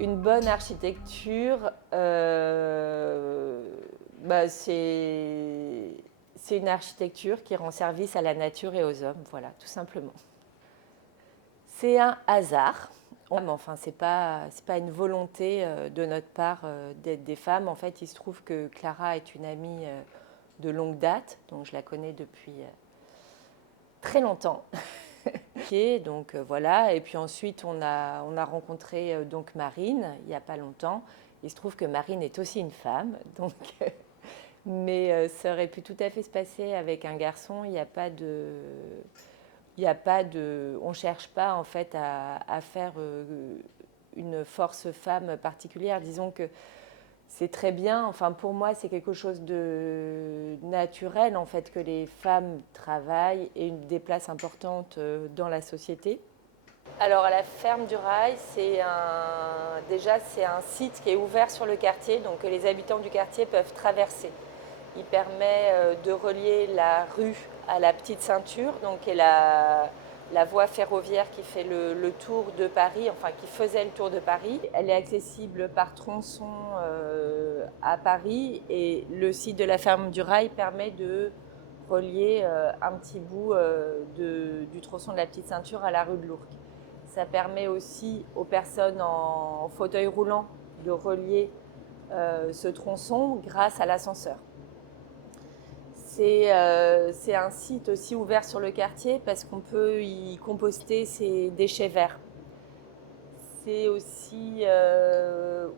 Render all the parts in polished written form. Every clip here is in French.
Une bonne architecture, c'est une architecture qui rend service à la nature et aux hommes, voilà, tout simplement. C'est un hasard. Enfin, c'est pas une volonté de notre part d'être des femmes. En fait, il se trouve que Clara est une amie de longue date, donc je la connais depuis très longtemps. Donc voilà, et puis ensuite on a rencontré donc Marine il n'y a pas longtemps. Il se trouve que Marine est aussi une femme, donc mais ça aurait pu tout à fait se passer avec un garçon. Il y a pas de, on cherche pas en fait à faire une force femme particulière. Disons que c'est très bien. Enfin, pour moi, c'est quelque chose de naturel, en fait, que les femmes travaillent et aient des places importantes dans la société. Alors, à la ferme du Rail, c'est un site qui est ouvert sur le quartier, donc que les habitants du quartier peuvent traverser. Il permet de relier la rue à la petite ceinture, donc qui est la voie ferroviaire qui fait le tour de Paris, enfin qui faisait le tour de Paris. Elle est accessible par tronçon à Paris et le site de la ferme du Rail permet de relier un petit bout du tronçon de la petite ceinture à la rue de l'Ourcq. Ça permet aussi aux personnes en fauteuil roulant de relier ce tronçon grâce à l'ascenseur. C'est un site aussi ouvert sur le quartier parce qu'on peut y composter ses déchets verts. C'est aussi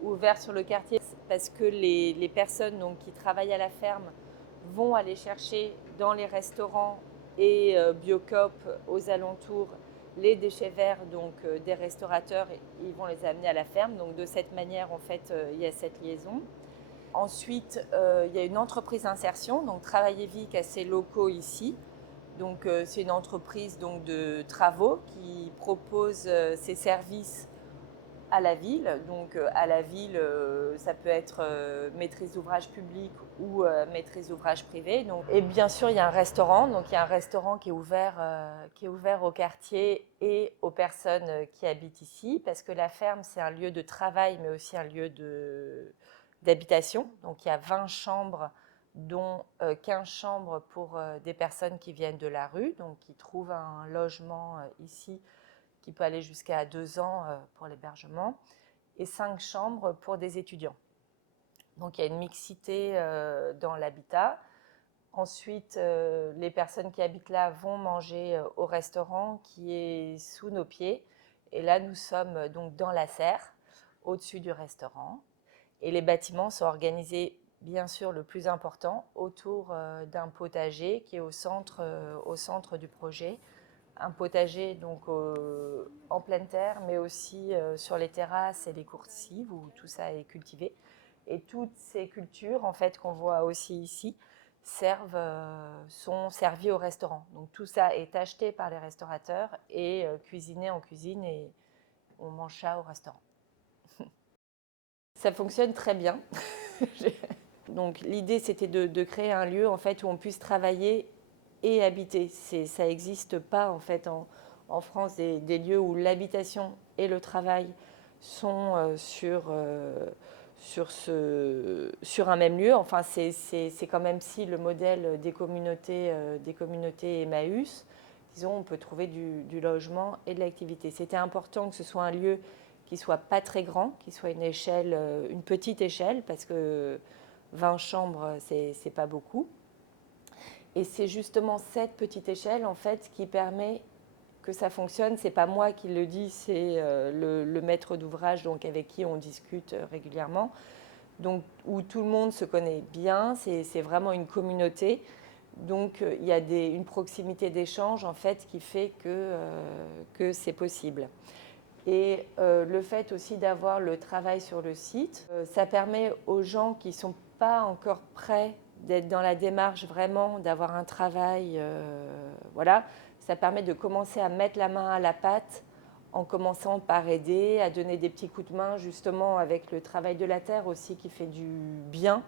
ouvert sur le quartier parce que les personnes donc, qui travaillent à la ferme vont aller chercher dans les restaurants et Biocoop aux alentours les déchets verts donc, des restaurateurs, ils vont les amener à la ferme. Donc de cette manière, en fait, il y a cette liaison. Ensuite, il y a une entreprise d'insertion, donc Travailler Vie qui a ses locaux ici. Donc, c'est une entreprise donc, de travaux qui propose ses services à la ville. Donc, à la ville, ça peut être maîtrise d'ouvrage public ou maîtrise d'ouvrage privé. Donc, et bien sûr, il y a un restaurant. Donc, il y a un restaurant qui est ouvert au quartier et aux personnes qui habitent ici. Parce que la ferme, c'est un lieu de travail, mais aussi un lieu d'habitation. Donc il y a 20 chambres, dont 15 chambres pour des personnes qui viennent de la rue, donc qui trouvent un logement ici qui peut aller jusqu'à 2 ans pour l'hébergement, et 5 chambres pour des étudiants. Donc il y a une mixité dans l'habitat. Ensuite, les personnes qui habitent là vont manger au restaurant qui est sous nos pieds. Et là, nous sommes donc dans la serre, au-dessus du restaurant. Et les bâtiments sont organisés, bien sûr, le plus important, autour d'un potager qui est au centre du projet. Un potager donc en pleine terre, mais aussi sur les terrasses et les coursives où tout ça est cultivé. Et toutes ces cultures, en fait, qu'on voit aussi ici, sont servies au restaurant. Donc tout ça est acheté par les restaurateurs et cuisiné en cuisine et on mange ça au restaurant. Ça fonctionne très bien. Donc l'idée c'était de créer un lieu en fait où on puisse travailler et habiter. Ça n'existe pas en fait en France des lieux où l'habitation et le travail sont sur un même lieu. Enfin c'est quand même si le modèle des communautés Emmaüs, disons on peut trouver du logement et de l'activité. C'était important que ce soit un lieu qui soit pas très grand, qui soit une petite échelle parce que 20 chambres, c'est pas beaucoup. Et c'est justement cette petite échelle, en fait, qui permet que ça fonctionne. C'est pas moi qui le dis, c'est le maître d'ouvrage, donc avec qui on discute régulièrement. Donc, où tout le monde se connaît bien, c'est vraiment une communauté. Donc, il y a une proximité d'échange, en fait, qui fait que c'est possible. Et le fait aussi d'avoir le travail sur le site, ça permet aux gens qui ne sont pas encore prêts d'être dans la démarche vraiment d'avoir un travail, voilà, ça permet de commencer à mettre la main à la pâte en commençant par aider, à donner des petits coups de main justement avec le travail de la terre aussi qui fait du bien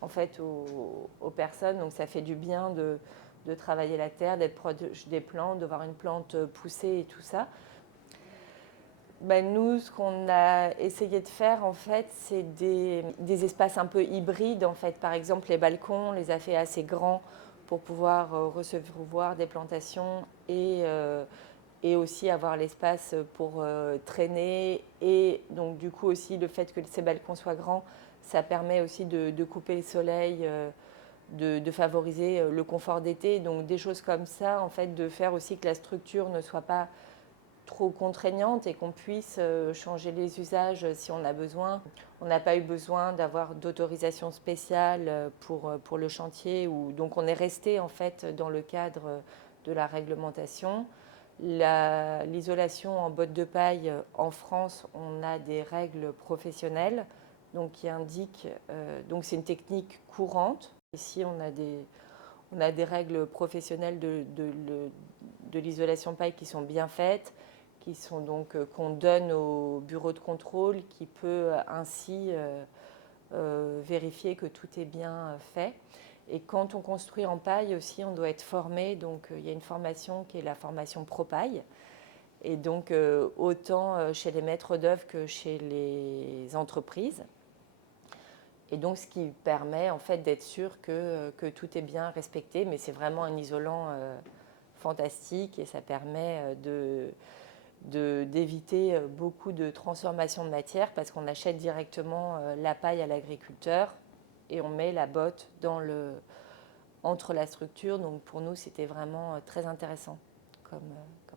en fait aux personnes. Donc ça fait du bien de travailler la terre, d'être proche des plantes, de voir une plante pousser et tout ça. Nous, ce qu'on a essayé de faire, en fait, c'est des espaces un peu hybrides. En fait. Par exemple, les balcons, on les a fait assez grands pour pouvoir recevoir des plantations et aussi avoir l'espace pour traîner. Et donc, du coup, aussi, le fait que ces balcons soient grands, ça permet aussi de couper le soleil, de favoriser le confort d'été. Donc, des choses comme ça, en fait, de faire aussi que la structure ne soit pas trop contraignante et qu'on puisse changer les usages si on a besoin. On n'a pas eu besoin d'avoir d'autorisation spéciale pour le chantier. Donc on est resté en fait dans le cadre de la réglementation. L'isolation en bottes de paille en France, on a des règles professionnelles donc qui indiquent, donc c'est une technique courante. Ici on a des règles professionnelles de l'isolation paille qui sont bien faites, qui sont donc qu'on donne au bureau de contrôle, qui peut ainsi vérifier que tout est bien fait. Et quand on construit en paille aussi, on doit être formé. Donc il y a une formation qui est la formation ProPaille. Et donc autant chez les maîtres d'œuvre que chez les entreprises. Et donc ce qui permet en fait d'être sûr que tout est bien respecté. Mais c'est vraiment un isolant fantastique et ça permet d'éviter beaucoup de transformation de matière parce qu'on achète directement la paille à l'agriculteur et on met la botte entre la structure. Donc pour nous, c'était vraiment très intéressant comme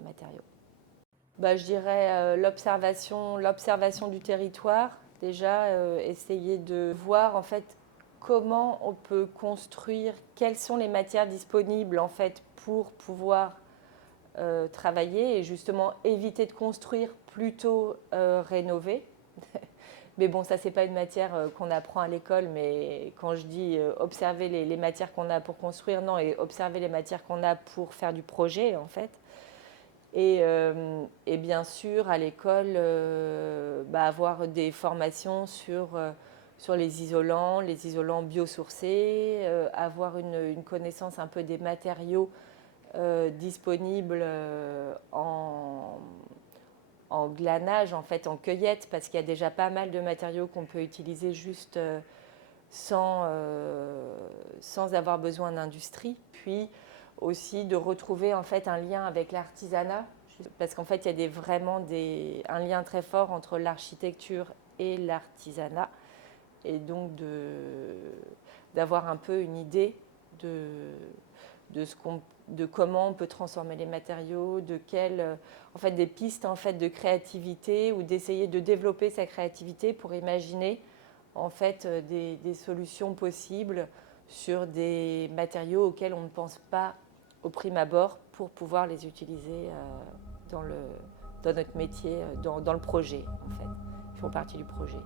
matériau. Je dirais l'observation du territoire. Déjà, essayer de voir en fait comment on peut construire, quelles sont les matières disponibles en fait pour pouvoir travailler et justement éviter de construire, plutôt rénover. Mais bon, ça, c'est pas une matière qu'on apprend à l'école, mais quand je dis observer les matières qu'on a pour construire, non, et observer les matières qu'on a pour faire du projet, en fait. Et bien sûr, à l'école, avoir des formations sur les isolants biosourcés, avoir une connaissance un peu des matériaux disponibles en glanage, en fait, en cueillette, parce qu'il y a déjà pas mal de matériaux qu'on peut utiliser juste sans avoir besoin d'industrie. Puis aussi de retrouver en fait un lien avec l'artisanat, parce qu'en fait il y a vraiment un lien très fort entre l'architecture et l'artisanat, et donc d'avoir un peu une idée de comment on peut transformer les matériaux, en fait, des pistes en fait, de créativité ou d'essayer de développer sa créativité pour imaginer en fait, des solutions possibles sur des matériaux auxquels on ne pense pas au prime abord pour pouvoir les utiliser dans notre métier, dans le projet en fait. Ils font partie du projet.